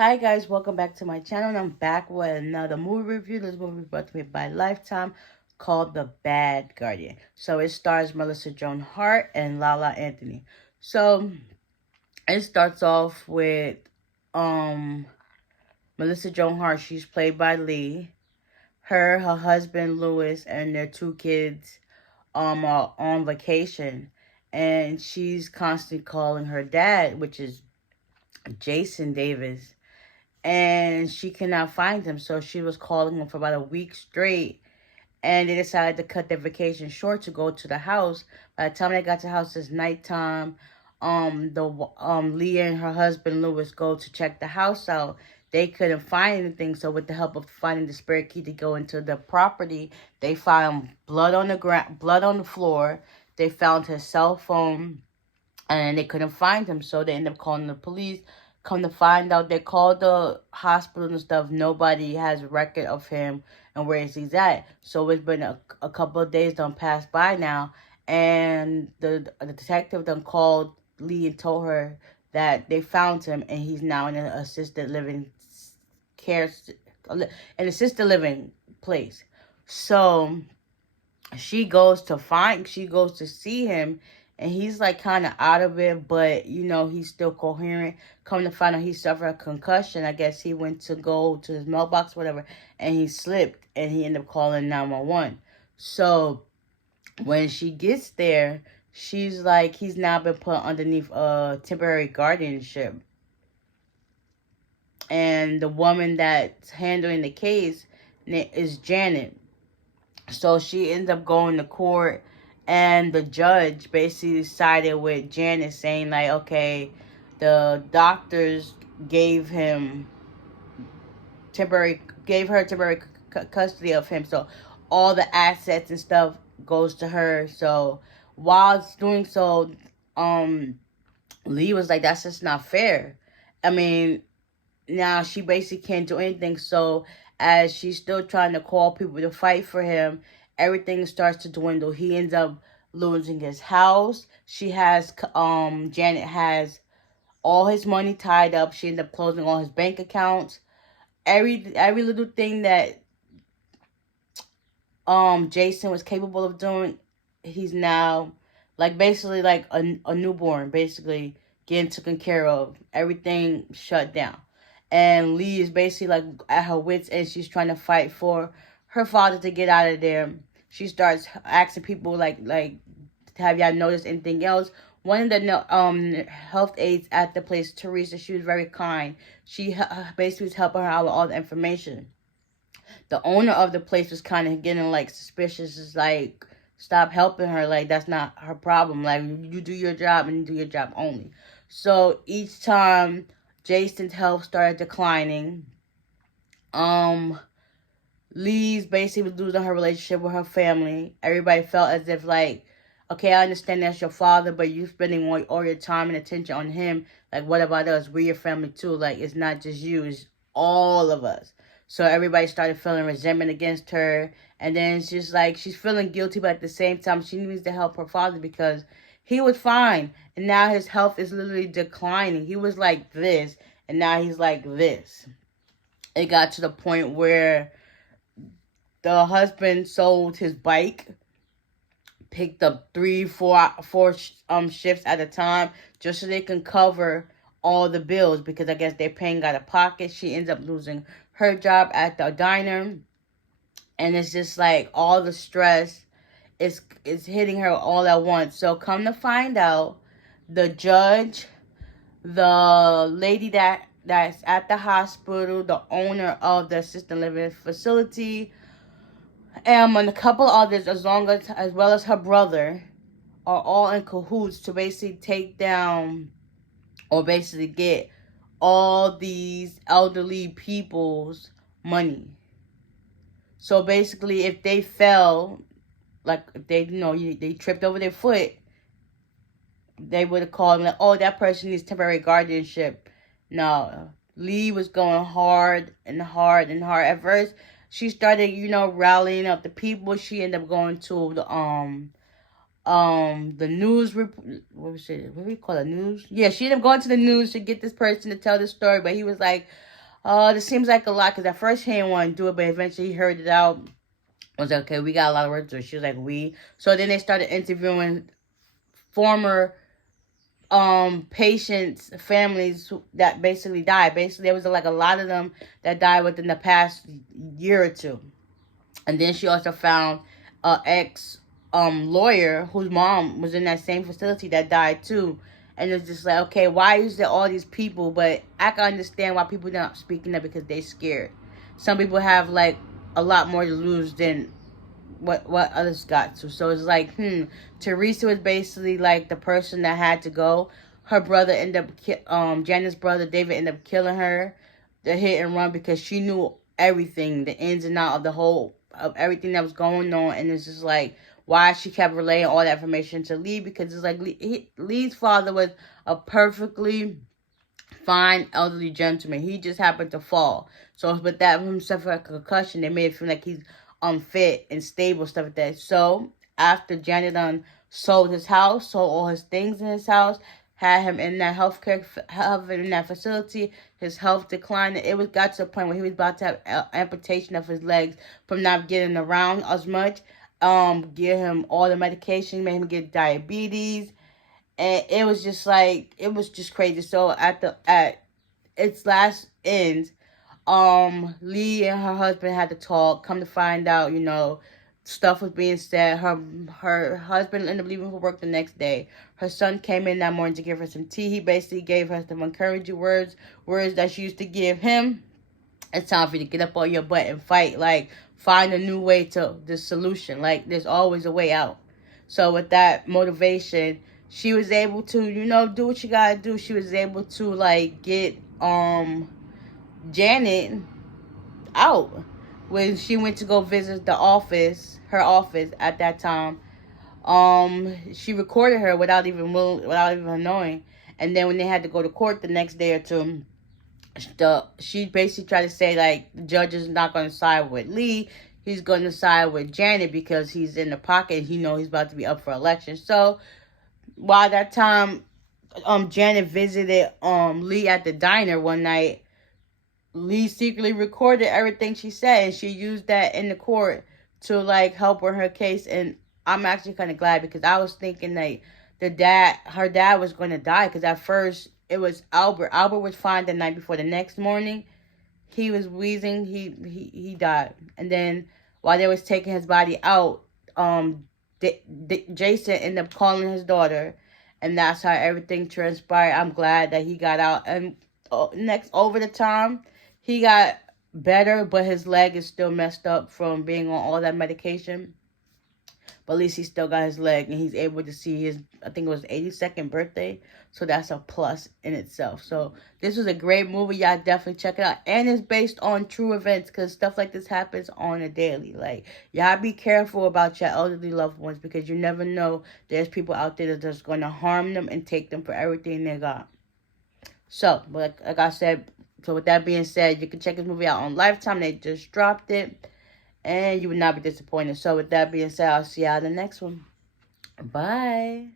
Hi guys, welcome back to my channel. And I'm back with another movie review. This movie brought to me by Lifetime called The Bad Guardian. So it stars Melissa Joan Hart and Lala Anthony. So it starts off with um Melissa Joan Hart. She's played by Lee. Her husband Lewis, and their two kids are on vacation, and she's constantly calling her dad, which is Jason Davis, and she cannot find him. So she was calling him for about a week straight, and they decided to cut their vacation short to go to the house. By the time they got to the house, it's nighttime. The Leah and her husband Lewis go to check the house out. They couldn't find anything, so with the help of finding the spare key to go into the property, they found blood on the ground, blood on the floor. They found his cell phone, and they couldn't find him, so they ended up calling the police. Come to find out, they called the hospital and stuff. Nobody has a record of him and where he's at. So it's been a couple of days done passed by now, and the detective done called Lee and told her that they found him and he's now in an assisted living care, an assisted living place. So she goes to see him, and he's like kind of out of it, but he's still coherent. Come to find out, he suffered a concussion. I guess he went to go to his mailbox, whatever, and he slipped, and he ended up calling 911. So when she gets there, she's like, he's now been put underneath a temporary guardianship, and the woman that's handling the case is Janet. So she ends up going to court, and the judge basically sided with Janice, saying like, okay, the doctors gave him gave her temporary custody of him, so all the assets and stuff goes to her. So while it's doing so, Lee was like, that's just not fair. I mean, now she basically can't do anything. So as she's still trying to call people to fight for him, everything starts to dwindle. He ends up losing his house. Janet has all his money tied up. She ended up closing all his bank accounts. Every little thing that Jason was capable of doing, he's now like basically like a newborn, basically getting taken care of. Everything shut down. And Lee is basically like at her wits' end. She's trying to fight for her father to get out of there. She starts asking people like have y'all noticed anything else? One of the health aides at the place, Teresa, she was very kind. She basically was helping her out with all the information. The owner of the place was kind of getting like suspicious. It's like, stop helping her. Like, that's not her problem. Like, you do your job and you do your job only. So each time Jason's health started declining, Lee's basically was losing her relationship with her family. Everybody felt as if like, okay, I understand that's your father, but you're spending all your time and attention on him. Like, what about us? We're your family too. Like, it's not just you, it's all of us. So everybody started feeling resentment against her. And then it's just like, she's feeling guilty, but at the same time, she needs to help her father because he was fine. And now his health is literally declining. He was like this, and now he's like this. It got to the point where the husband sold his bike, picked up four shifts at a time just so they can cover all the bills, because I guess they're paying out of pocket. She ends up losing her job at the diner, and it's just like all the stress is hitting her all at once. So come to find out, the judge, the lady that's at the hospital, the owner of the assisted living facility, and a couple others, as well as her brother, are all in cahoots to basically take down or basically get all these elderly people's money. So basically, if they fell, like if they tripped over their foot, they would have called like, oh, that person needs temporary guardianship. No, Lee was going hard and hard and hard. At first, she started, rallying up the people. She ended up going to the news. What was it? What do we call it? News? Yeah, she ended up going to the news to get this person to tell the story. But he was like, This seems like a lot because at first he didn't want to do it, but eventually he heard it out. I was like, okay, we got a lot of work to do. She was like, we. So then they started interviewing former patients, families that basically died. Basically, there was like a lot of them that died within the past year or two. And then she also found a ex lawyer whose mom was in that same facility that died too. And it's just like, okay, why is there all these people? But I can understand why people not speaking up because they're scared. Some people have like a lot more to lose than what others got to. So it's like, Teresa was basically like the person that had to go. Her brother ended up, Janet's brother David ended up killing her, the hit and run, because she knew everything, the ins and out of the whole of everything that was going on, and it's just like why she kept relaying all that information to Lee, because it's like Lee's father was a perfectly fine elderly gentleman. He just happened to fall. So with that him suffering a concussion, they made it feel like he's unfit and stable, stuff like that. So after Janet sold his house, sold all his things in his house, had him in that in that facility, his health declined. It got to the point where he was about to have amputation of his legs from not getting around as much. Give him all the medication, made him get diabetes, and it was just like it was just crazy. So at its last end, Lee and her husband had to talk. Come to find out, stuff was being said. Her husband ended up leaving for work the next day. Her son came in that morning to give her some tea. He basically gave her some encouraging words that she used to give him. It's time for you to get up on your butt and fight. Like, find a new way to the solution. Like, there's always a way out. So with that motivation, she was able to, do what you gotta do. She was able to like get Janet out when she went to go visit her office at that time. She recorded her without even knowing, and then when they had to go to court the next day or two, she basically tried to say like the judge is not going to side with Lee. He's going to side with Janet because he's in the pocket and he's about to be up for election. So while that time, Janet visited Lee at the diner one night, Lee secretly recorded everything she said, and she used that in the court to like help her case. And I'm actually kind of glad, because I was thinking like her dad was going to die, because at first it was Albert. Albert was fine the night before. The next morning, he was wheezing. He died, and then while they was taking his body out, Jason ended up calling his daughter, and that's how everything transpired. I'm glad that he got out, and next over the time, he got better, but his leg is still messed up from being on all that medication. But at least he still got his leg, and he's able to see his, I think it was 82nd birthday. So that's a plus in itself. So this was a great movie. Y'all definitely check it out. And it's based on true events, because stuff like this happens on a daily. Like, y'all be careful about your elderly loved ones, because you never know. There's people out there that's just going to harm them and take them for everything they got. So, like I said, so with that being said, you can check this movie out on Lifetime. They just dropped it, and you would not be disappointed. So with that being said, I'll see y'all in the next one. Bye.